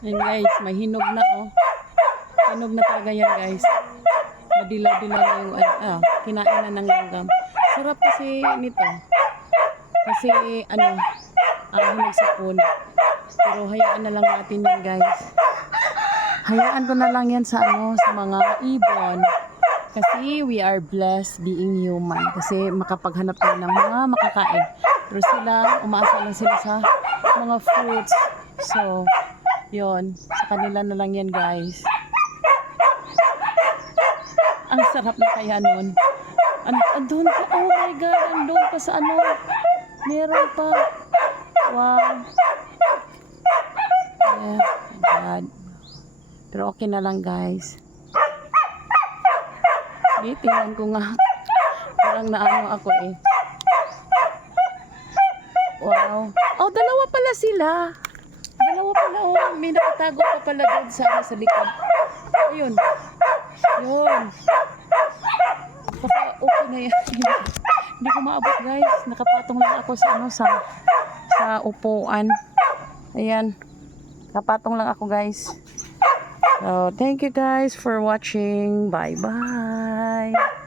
Yan guys, may hinog na oh. Hinog na talaga yan guys. Madilaw-dilaw na yung kinain na ng langgam. Sarap kasi nito. Kasi hinog sa puno. Pero hayaan na lang natin yan guys. Hayaan ko na lang yan sa sa mga ibon. Kasi we are blessed being human. Kasi makapaghanap tayo ng mga makakain. Pero sila, umaasa lang sila sa mga fruits. So, yon, sa kanila na lang yan guys. Ang sarap na kaya nun. Andun pa, oh my god, andun pa sa meron pa. Wow. Yeah, god. Pero okay na lang guys. Hindi, tingnan ko nga. Parang naano ako eh. Wow. Oh, dalawa pala sila. Dalawa pala oh. May nakatago pa pala doon sa likod. Ayun. Yun. Baka okay na yan. Hindi ko maabot guys. Nakapatong lang ako sa upuan. Ayan. Nakapatong lang ako guys. So, thank you guys for watching. Bye-bye.